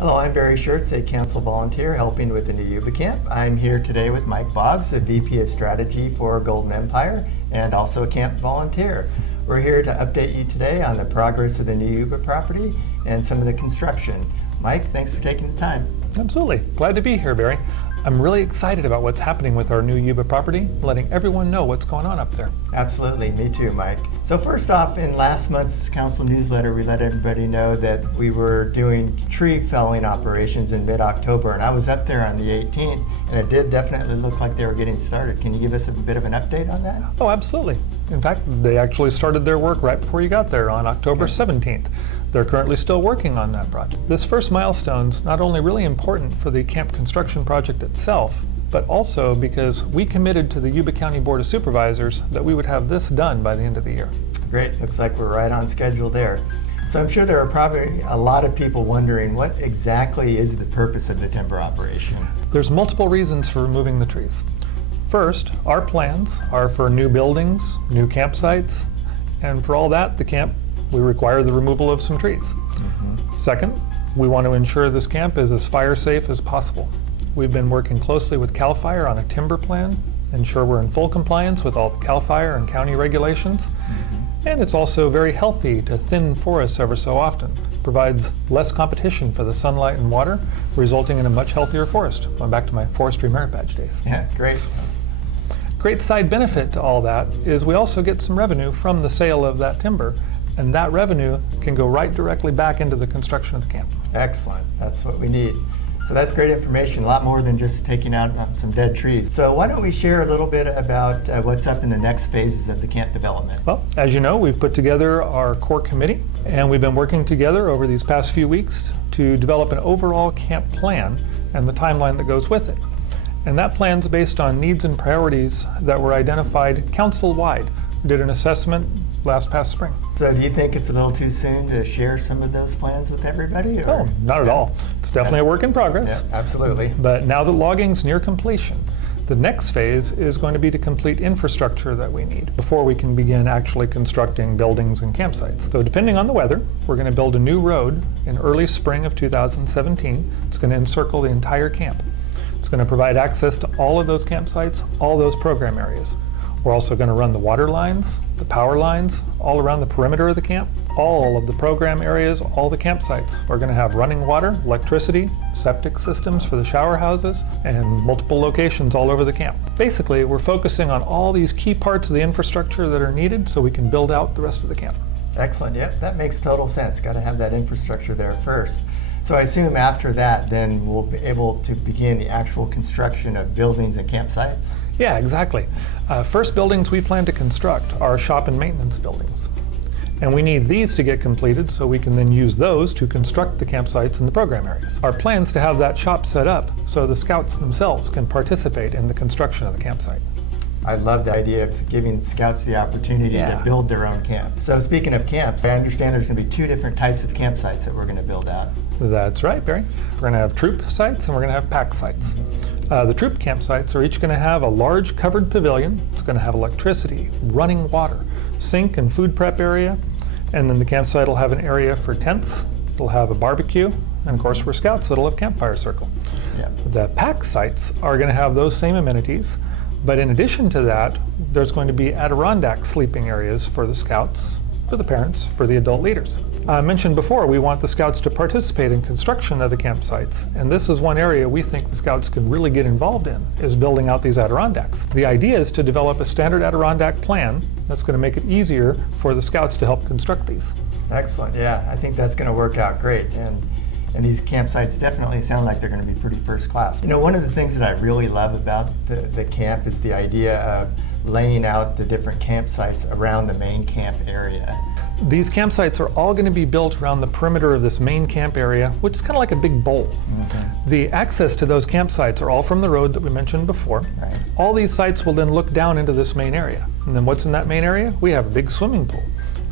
Hello, I'm Barry Schertz, a council volunteer helping with the new Yuba camp. I'm here today with Mike Boggs, the VP of Strategy for Golden Empire and also a camp volunteer. We're here to update you today on the progress of the new Yuba property and some of the construction. Mike, thanks for taking the time. Absolutely. Glad to be here, Barry. I'm really excited about what's happening with our new Yuba property, letting everyone know what's going on up there. Absolutely, me too, Mike. So first off, in last month's council newsletter, we let everybody know that we were doing tree felling operations in mid-October, and I was up there on the 18th, and it did definitely look like they were getting started. Can you give us a bit of an update on that? Oh, absolutely. In fact, they actually started their work right before you got there on October 17th. They're currently still working on that project. This first milestone's not only really important for the camp construction project itself, but also because we committed to the Yuba County Board of Supervisors that we would have this done by the end of the year. Great, looks like we're right on schedule there. So I'm sure there are probably a lot of people wondering what exactly is the purpose of the timber operation? There's multiple reasons for removing the trees. First, our plans are for new buildings, new campsites, and for all that, we require the removal of some trees. Second, we want to ensure this camp is as fire safe as possible. We've been working closely with CAL FIRE on a timber plan, ensure we're in full compliance with all the CAL FIRE and county regulations. And it's also very healthy to thin forests ever so often. Provides less competition for the sunlight and water, resulting in a much healthier forest. Going back to my forestry merit badge days. Yeah, great. Great side benefit to all that is we also get some revenue from the sale of that timber, and that revenue can go right directly back into the construction of the camp. Excellent, that's what we need. So that's great information, a lot more than just taking out some dead trees. So why don't we share a little bit about what's up in the next phases of the camp development? Well, as you know, we've put together our core committee, and we've been working together over these past few weeks to develop an overall camp plan and the timeline that goes with it. And that plan's based on needs and priorities that were identified council-wide. We did an assessment past spring. So do you think it's a little too soon to share some of those plans with everybody? Or? No, not at all. It's definitely a work in progress. Yeah, absolutely. But now that logging's near completion, the next phase is going to be to complete infrastructure that we need before we can begin actually constructing buildings and campsites. So depending on the weather, we're going to build a new road in early spring of 2017. It's going to encircle the entire camp. It's going to provide access to all of those campsites, all those program areas. We're also going to run the water lines, the power lines, all around the perimeter of the camp. All of the program areas, all the campsites are going to have running water, electricity, septic systems for the shower houses, and multiple locations all over the camp. Basically, we're focusing on all these key parts of the infrastructure that are needed so we can build out the rest of the camp. Excellent, yeah, that makes total sense. Got to have that infrastructure there first. So I assume after that, then we'll be able to begin the actual construction of buildings and campsites? Yeah, exactly. First buildings we plan to construct are shop and maintenance buildings. And we need these to get completed so we can then use those to construct the campsites and the program areas. Our plan is to have that shop set up so the scouts themselves can participate in the construction of the campsite. I love the idea of giving scouts the opportunity to build their own camp. So speaking of camps, I understand there's going to be two different types of campsites that we're going to build out. That's right, Barry. We're going to have troop sites and we're going to have pack sites. The troop campsites are each going to have a large covered pavilion. It's going to have electricity, running water, sink and food prep area, and then the campsite will have an area for tents. It'll have a barbecue, and of course for scouts it'll have campfire circle. Yeah. The pack sites are going to have those same amenities, but in addition to that, there's going to be Adirondack sleeping areas for the scouts, for the parents, for the adult leaders. I mentioned before we want the scouts to participate in construction of the campsites, and this is one area we think the scouts can really get involved in, is building out these Adirondacks. The idea is to develop a standard Adirondack plan that's going to make it easier for the scouts to help construct these. Excellent, yeah, I think that's going to work out great. And these campsites definitely sound like they're going to be pretty first class. You know, one of the things that I really love about the camp is the idea of laying out the different campsites around the main camp area. These campsites are all going to be built around the perimeter of this main camp area, which is kind of like a big bowl. The access to those campsites are all from the road that we mentioned before. Right. All these sites will then look down into this main area. And then what's in that main area? We have a big swimming pool.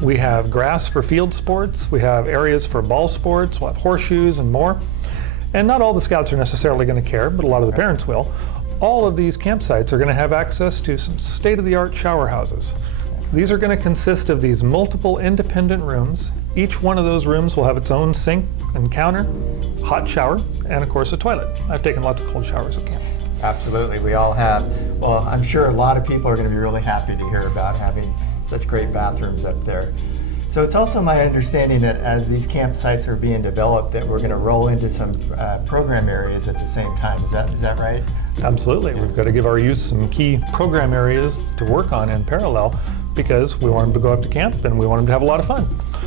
We have grass for field sports. We have areas for ball sports. We'll have horseshoes and more. And not all the scouts are necessarily going to care, but a lot of the parents will. All of these campsites are going to have access to some state-of-the-art shower houses. These are going to consist of these multiple independent rooms. Each one of those rooms will have its own sink and counter, hot shower, and of course a toilet. I've taken lots of cold showers at camp. Absolutely, we all have. Well, I'm sure a lot of people are going to be really happy to hear about having such great bathrooms up there. So it's also my understanding that as these campsites are being developed, that we're going to roll into some program areas at the same time. Is that right? Absolutely. We've got to give our youth some key program areas to work on in parallel because we want them to go up to camp and we want them to have a lot of fun.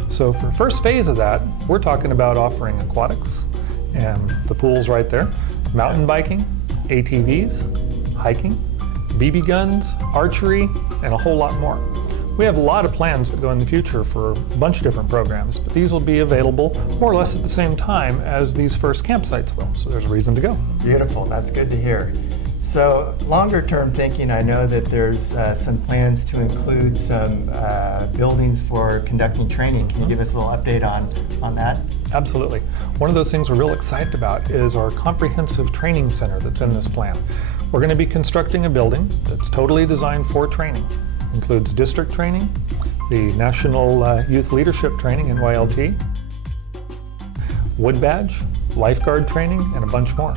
So for the first phase of that, we're talking about offering aquatics, and the pool's right there, mountain biking, ATVs, hiking, BB guns, archery, and a whole lot more. We have a lot of plans that go in the future for a bunch of different programs, but these will be available more or less at the same time as these first campsites will, so there's a reason to go. Beautiful, that's good to hear. So longer term thinking, I know that there's some plans to include some buildings for conducting training. Can you give us a little update on that? Absolutely. One of those things we're real excited about is our comprehensive training center that's in this plan. We're going to be constructing a building that's totally designed for training. Includes district training, the National Youth Leadership Training, NYLT, Wood Badge, lifeguard training, and a bunch more.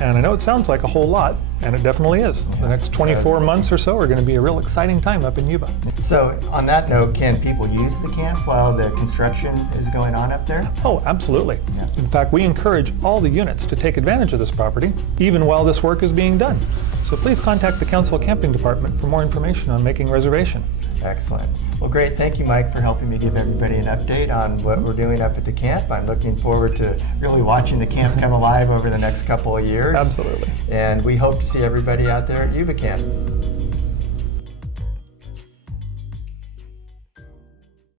And I know it sounds like a whole lot, and it definitely is. The next 24 months or so are going to be a real exciting time up in Yuba. So on that note, can people use the camp while the construction is going on up there? Oh, absolutely. Yeah. In fact, we encourage all the units to take advantage of this property, even while this work is being done. So please contact the Council Camping Department for more information on making a reservation. Excellent. Well, great. Thank you, Mike, for helping me give everybody an update on what we're doing up at the camp. I'm looking forward to really watching the camp come alive over the next couple of years. Absolutely. And we hope to see everybody out there at Yuba Camp.